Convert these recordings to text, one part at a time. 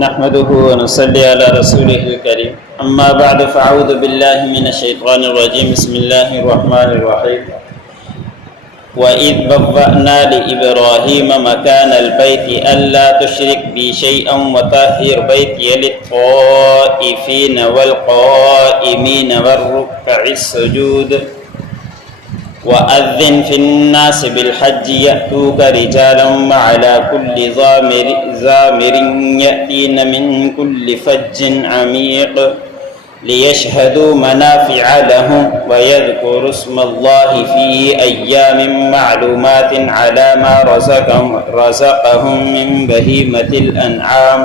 نحمده ونصلي على رسوله الكريم اما بعد فاعوذ بالله من الشيطان الرجيم بسم الله الرحمن الرحيم وإذ بوأنا لإبراهيم مكان البيت ألا تشرك بي شيئا وطهر بيتي للطائفين والقائمين والركع السجود وأذن في الناس بالحج يأتوك رجالا وعلى كل ضامر يأتين من كل فج عميق ليشهدوا منافع لهم ويذكروا اسم الله في أيام معلومات على ما رزقهم من بهيمة الأنعام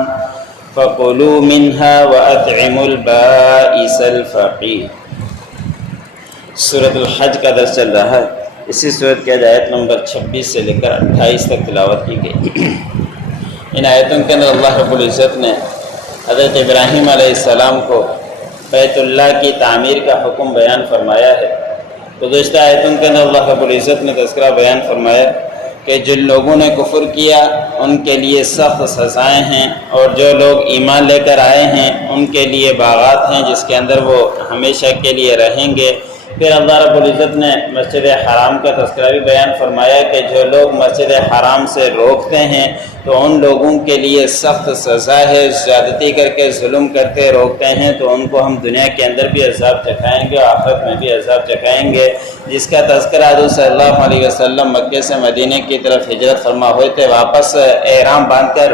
فكلوا منها وأطعموا البائس الفقير۔ سورۃ الحج کا درس چل رہا ہے۔ اسی سورت کی آیت نمبر 26 سے لے کر 28 تک تلاوت کی گئی۔ ان آیتوں کے اندر اللہ رب العزت نے حضرت ابراہیم علیہ السلام کو بیت اللہ کی تعمیر کا حکم بیان فرمایا ہے۔ تو گزشتہ آیتوں کے اندر اللہ رب العزت نے تذکرہ بیان فرمایا کہ جن لوگوں نے کفر کیا ان کے لیے سخت سزائیں ہیں، اور جو لوگ ایمان لے کر آئے ہیں ان کے لیے باغات ہیں جس کے اندر وہ ہمیشہ کے لیے رہیں گے۔ پھر اللہ رب العزت نے مسجد حرام کا تذکرہ بھی بیان فرمایا کہ جو لوگ مسجد حرام سے روکتے ہیں تو ان لوگوں کے لیے سخت سزا ہے، زیادتی کر کے ظلم کرتے روکتے ہیں تو ان کو ہم دنیا کے اندر بھی عذاب چکھائیں گے اور آخرت میں بھی عذاب چکھائیں گے، جس کا تذکرہ حضور صلی اللہ علیہ وسلم مکے سے مدینے کی طرف ہجرت فرما ہوئے تھے، واپس احرام باندھ کر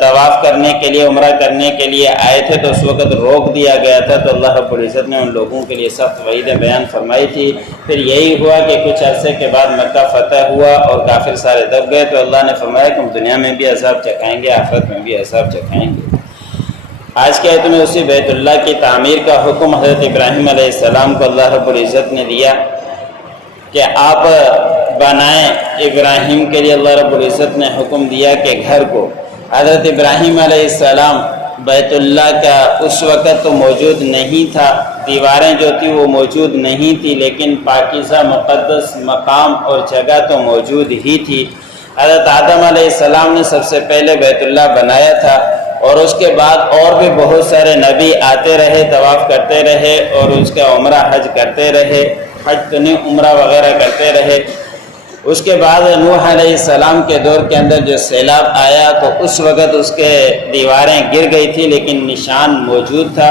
طواف کرنے کے لیے، عمرہ کرنے کے لیے آئے تھے تو اس وقت روک دیا گیا تھا، تو اللہ رب العزت نے ان لوگوں کے لیے سخت وعیدیں بیان فرمائی تھی۔ پھر یہی ہوا کہ کچھ عرصے کے بعد مکہ فتح ہوا اور کافر سارے دب گئے، تو اللہ نے فرمایا کہ ہم دنیا میں بھی عذاب چکھائیں گے، آخرت میں بھی عذاب چکھائیں گے۔ آج کے آیت میں اسی بیت اللہ کی تعمیر کا حکم حضرت ابراہیم علیہ السلام کو اللہ رب العزت نے دیا کہ آپ بنائیں۔ ابراہیم کے لیے اللہ رب العزت نے حکم دیا کہ گھر کو، حضرت ابراہیم علیہ السلام بیت اللہ کا اس وقت تو موجود نہیں تھا، دیواریں جو تھی وہ موجود نہیں تھی، لیکن پاکیزہ مقدس مقام اور جگہ تو موجود ہی تھی۔ حضرت آدم علیہ السلام نے سب سے پہلے بیت اللہ بنایا تھا، اور اس کے بعد اور بھی بہت سارے نبی آتے رہے، طواف کرتے رہے اور اس کا عمرہ حج کرتے رہے، حج تو نہیں عمرہ وغیرہ کرتے رہے۔ اس کے بعد نوح علیہ السلام کے دور کے اندر جو سیلاب آیا تو اس وقت اس کے دیواریں گر گئی تھی لیکن نشان موجود تھا،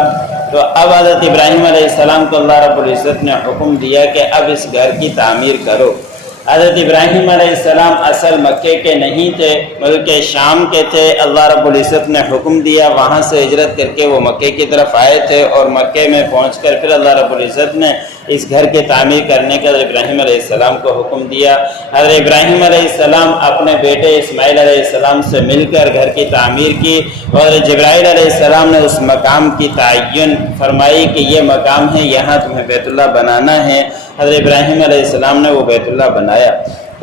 تو اب حضرت ابراہیم علیہ السلام کو اللہ رب العزت نے حکم دیا کہ اب اس گھر کی تعمیر کرو۔ حضرت ابراہیم علیہ السلام اصل مکے کے نہیں تھے بلکہ شام کے تھے، اللہ رب العزت نے حکم دیا، وہاں سے ہجرت کر کے وہ مکے کی طرف آئے تھے، اور مکے میں پہنچ کر پھر اللہ رب العزت نے اس گھر کی تعمیر کرنے کا حضرت ابراہیم علیہ السلام کو حکم دیا۔ حضرت ابراہیم علیہ السلام اپنے بیٹے اسماعیل علیہ السلام سے مل کر گھر کی تعمیر کی، اور جبرائیل علیہ السلام نے اس مقام کی تعین فرمائی کہ یہ مقام ہے، یہاں تمہیں بیت اللہ بنانا ہے۔ حضرت ابراہیم علیہ السلام نے وہ بیت اللہ بنایا۔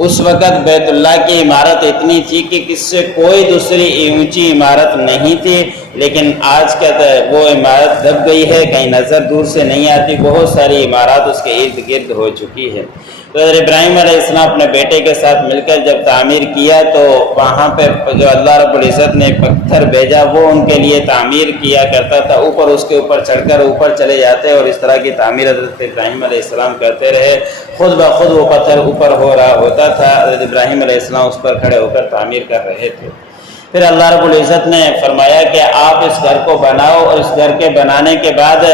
اس وقت بیت اللہ کی عمارت اتنی تھی کہ کس سے کوئی دوسری اونچی عمارت نہیں تھی، لیکن آج کا وہ عمارت دب گئی ہے، کہیں نظر دور سے نہیں آتی، بہت ساری عمارات اس کے ارد گرد ہو چکی ہے۔ تو حضرت ابراہیم علیہ السلام اپنے بیٹے کے ساتھ مل کر جب تعمیر کیا تو وہاں پہ جو اللہ رب العزت نے پتھر بھیجا وہ ان کے لیے تعمیر کیا کرتا تھا، اوپر اس کے اوپر چڑھ کر اوپر چلے جاتے، اور اس طرح کی تعمیر حضرت ابراہیم علیہ السلام کرتے رہے، خود بخود وہ پتھر اوپر ہو رہا ہوتا تھا، حضرت ابراہیم علیہ السلام اس پر کھڑے ہو کر تعمیر کر رہے تھے۔ پھر اللہ رب العزت نے فرمایا کہ آپ اس گھر کو بناؤ، اور اس گھر کے بنانے کے بعد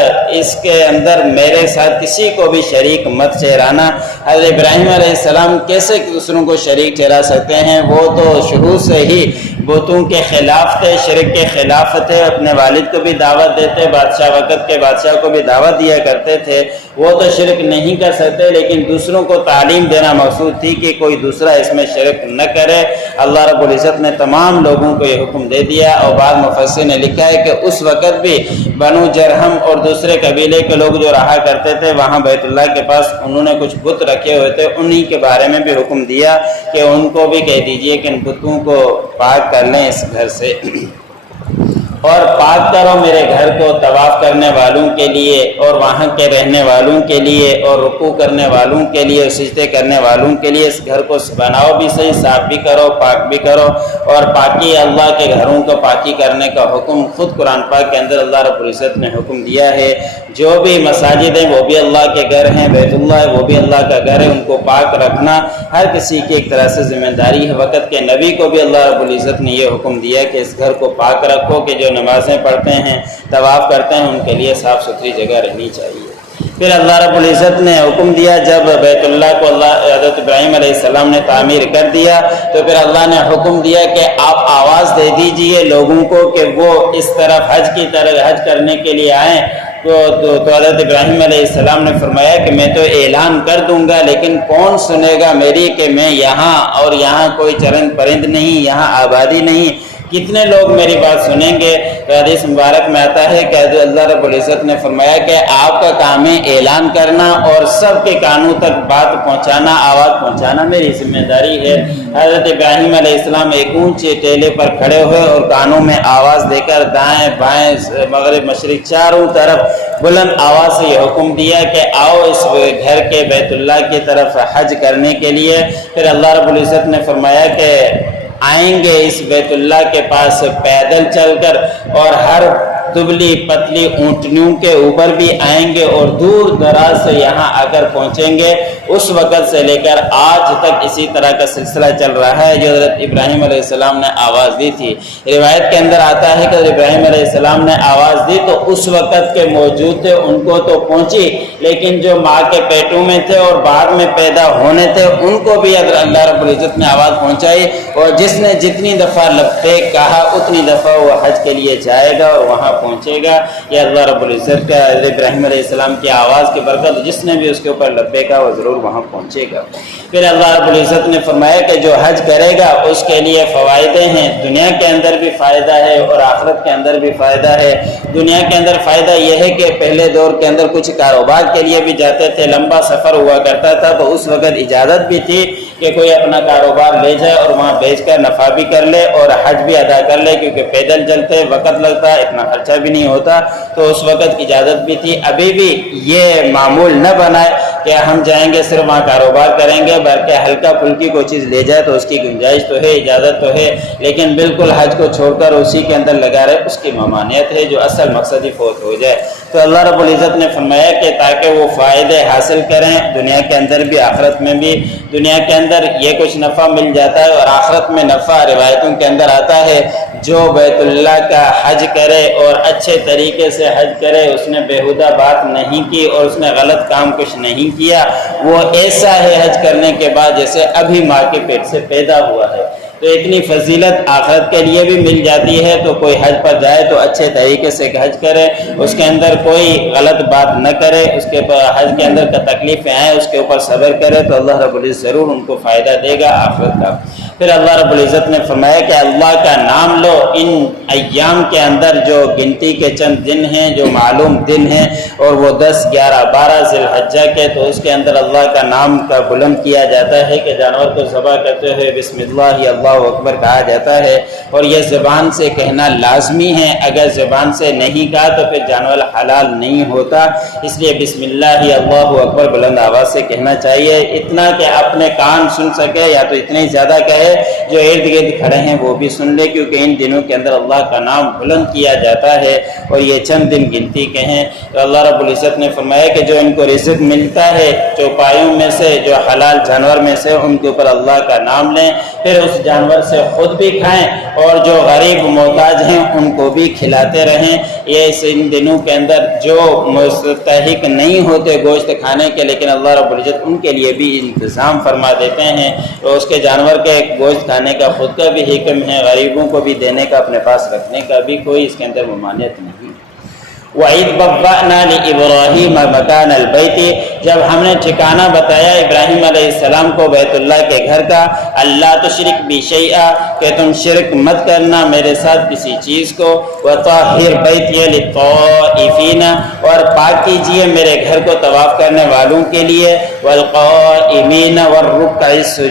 اس کے اندر میرے ساتھ کسی کو بھی شریک مت ٹھہرانا۔ حضرت ابراہیم علیہ السلام کیسے دوسروں کو شریک ٹھہرا سکتے ہیں؟ وہ تو شروع سے ہی بتوں کے خلاف تھے، شرک کے خلاف تھے، اپنے والد کو بھی دعوت دیتے، بادشاہ وقت کے بادشاہ کو بھی دعوت دیا کرتے تھے۔ وہ تو شرک نہیں کر سکتے لیکن دوسروں کو تعلیم دینا مقصود تھی کہ کوئی دوسرا اس میں شرک نہ کرے۔ اللہ رب العزت نے تمام لوگوں کو یہ حکم دے دیا، اور بعض مفسرین نے لکھا ہے کہ اس وقت بھی بنو جرہم اور دوسرے قبیلے کے لوگ جو رہا کرتے تھے وہاں بیت اللہ کے پاس انہوں نے کچھ بت رکھے ہوئے تھے، انہی کے بارے میں بھی حکم دیا کہ ان کو بھی کہہ دیجئے کہ ان بتوں کو پاک کر لیں اس گھر سے۔ اور پاک کرو میرے گھر کو طواف کرنے والوں کے لیے اور وہاں کے رہنے والوں کے لیے اور رکوع کرنے والوں کے لیے سجدے کرنے والوں کے لیے اس گھر کو بناؤ بھی صحیح، صاف بھی کرو، پاک بھی کرو۔ اور پاکی اللہ کے گھروں کو پاکی کرنے کا حکم خود قرآن پاک کے اندر اللہ رب العزت نے حکم دیا ہے۔ جو بھی مساجد ہیں وہ بھی اللہ کے گھر ہیں، بیت اللہ ہے وہ بھی اللہ کا گھر ہے، ان کو پاک رکھنا ہر کسی کی ایک طرح سے ذمہ داری ہے۔ وقت کے نبی کو بھی اللہ رب العزت نے یہ حکم دیا کہ اس گھر کو پاک رکھو، کہ جو نمازیں پڑھتے ہیں، طواف کرتے ہیں، ان کے لیے صاف ستھری جگہ رہنی چاہیے۔ پھر اللہ رب العزت نے حکم دیا، جب بیت اللہ کو حضرت ابراہیم علیہ السلام نے تعمیر کر دیا تو پھر اللہ نے حکم دیا کہ آپ آواز دے دیجئے لوگوں کو کہ وہ اس طرف حج کرنے کے لیے آئیں۔ تو حضرت ابراہیم علیہ السلام نے فرمایا کہ میں تو اعلان کر دوں گا، لیکن کون سنے گا میری کہ میں یہاں، اور یہاں کوئی چرند پرند نہیں، یہاں آبادی نہیں، کتنے لوگ میری بات سنیں گے؟ تو حدیث مبارک میں آتا ہے کہ اللہ رب العزت نے فرمایا کہ آپ کا کام ہے اعلان کرنا اور سب کے کانوں تک بات پہنچانا، آواز پہنچانا میری ذمہ داری ہے۔ حضرت ابراہیم علیہ السلام ایک اونچے ٹیلے پر کھڑے ہوئے اور کانوں میں آواز دے کر دائیں بائیں مغرب مشرق چاروں طرف بلند آواز سے یہ حکم دیا کہ آؤ اس گھر کے بیت اللہ کی طرف حج کرنے کے لیے۔ پھر اللہ رب العزت نے فرمایا کہ آئیں گے اس بیت اللہ کے پاس پیدل چل کر، اور ہر دبلی پتلی اونٹنیوں کے اوپر بھی آئیں گے اور دور دراز سے یہاں آ کر پہنچیں گے۔ اس وقت سے لے کر آج تک اسی طرح کا سلسلہ چل رہا ہے جو حضرت ابراہیم علیہ السلام نے آواز دی تھی۔ روایت کے اندر آتا ہے کہ حضرت ابراہیم علیہ السلام نے آواز دی تو اس وقت کے موجود تھے ان کو تو پہنچی، لیکن جو ماں کے پیٹوں میں تھے اور بعد میں پیدا ہونے تھے ان کو بھی اللہ رب العزت نے آواز پہنچائی، اور جس نے جتنی دفعہ لبیک کہا اتنی دفعہ وہ حج کے لیے جائے گا اور وہاں پہنچے گا۔ یہ اللہ رب العزت کا حضرت ابراہیم علیہ السلام کی آواز کی برکت، جس نے بھی اس کے اوپر لبیک کہا وہ ضرور وہاں پہنچے گا۔ پھر اللہ رب العزت نے فرمایا کہ جو حج کرے گا اس کے لیے فوائد ہیں، دنیا کے اندر بھی فائدہ ہے اور آخرت کے اندر بھی فائدہ ہے۔ دنیا کے اندر فائدہ یہ ہے کہ پہلے دور کے اندر کچھ کاروبار کے لیے بھی جاتے تھے، لمبا سفر ہوا کرتا تھا، تو اس وقت اجازت بھی تھی کہ کوئی اپنا کاروبار لے جائے اور وہاں بیچ کر نفع بھی کر لے اور حج بھی ادا کر لے، کیونکہ پیدل چلتے وقت لگتا، اتنا خرچہ بھی نہیں ہوتا، تو اس وقت اجازت بھی تھی۔ ابھی بھی یہ معمول نہ بنائے کہ ہم جائیں گے صرف وہاں کاروبار کریں گے، بلکہ ہلکا پھلکی کوئی چیز لے جائے تو اس کی گنجائش تو ہے، اجازت تو ہے، لیکن بالکل حج کو چھوڑ کر اسی کے اندر لگا رہے اس کی ممانعت ہے، جو اصل مقصد ہی فوت ہو جائے۔ تو اللہ رب العزت نے فرمایا کہ تاکہ وہ فائدے حاصل کریں دنیا کے اندر بھی آخرت میں بھی۔ دنیا کے اندر یہ کچھ نفع مل جاتا ہے اور آخرت میں نفع روایتوں کے اندر آتا ہے، جو بیت اللہ کا حج کرے اور اچھے طریقے سے حج کرے، اس نے بےہودہ بات نہیں کی اور اس نے غلط کام کچھ نہیں کیا، وہ ایسا ہے حج کرنے کے بعد جیسے ابھی ماں کے پیٹ سے پیدا ہوا ہے۔ تو اتنی فضیلت آخرت کے لیے بھی مل جاتی ہے، تو کوئی حج پر جائے تو اچھے طریقے سے حج کرے، اس کے اندر کوئی غلط بات نہ کرے، اس کے حج کے اندر کا تکلیفیں آئیں اس کے اوپر صبر کرے تو اللہ رب العزت ضرور ان کو فائدہ دے گا آخرت کا۔ پھر اللہ رب العزت نے فرمایا کہ اللہ کا نام لو ان ایام کے اندر، جو گنتی کے چند دن ہیں، جو معلوم دن ہیں، اور وہ 10، 11، 12 ذی الحجہ کے، تو اس کے اندر اللہ کا نام کا بلند کیا جاتا ہے کہ جانور کو ذبح کرتے ہوئے بسم اللہ اللہ اکبر کہا جاتا ہے، اور یہ زبان سے کہنا لازمی ہے، اگر زبان سے نہیں کہا تو پھر جانور حلال نہیں ہوتا، اس لیے بسم اللہ اللہ اکبر بلند آواز سے کہنا چاہیے، اتنا کہ اپنے کان سن سکے یا تو اتنے زیادہ کہے جو ارد گرد کھڑے ہیں وہ بھی سن لے، کیونکہ ان دنوں کے اندر اللہ کا نام بلند کیا جاتا ہے اور یہ چند دن گنتی کے ہیں۔ تو اللہ رب العزت نے فرمایا کہ جو ان کو رزق ملتا ہے چوپایوں میں سے، جو حلال جانور میں سے، ان کے اوپر اللہ کا نام لیں، پھر اس جانور سے خود بھی کھائیں اور جو غریب محتاج ہیں ان کو بھی کھلاتے رہیں۔ یہ ان دنوں کے اندر جو مستحق نہیں ہوتے گوشت کھانے کے، لیکن اللہ رب العزت ان کے لیے بھی انتظام فرما دیتے ہیں، تو اس کے جانور کے گوشت کھانے کا خود کا بھی حکم ہے، غریبوں کو بھی دینے کا، اپنے پاس رکھنے کا بھی کوئی اس کے اندر ممانعت نہیں۔ وَإِذْ بَوَّأْنَا لِإِبْرَاهِيمَ مَكَانَ الْبَيْتِ، جب ہم نے ٹھکانہ بتایا ابراہیم علیہ السلام کو بیت اللہ کے گھر کا، اللہ تشرک بی شیئا، کہ تم شرک مت کرنا میرے ساتھ کسی چیز کو، وَطَهِّرْ بَيْتِيَ لِلطَّائِفِينَ، اور پاک کیجئے میرے گھر کو طواف کرنے والوں کے لیے، وَالْقَائِمِينَ وَالرُّكَّعِ السُّجُودِ،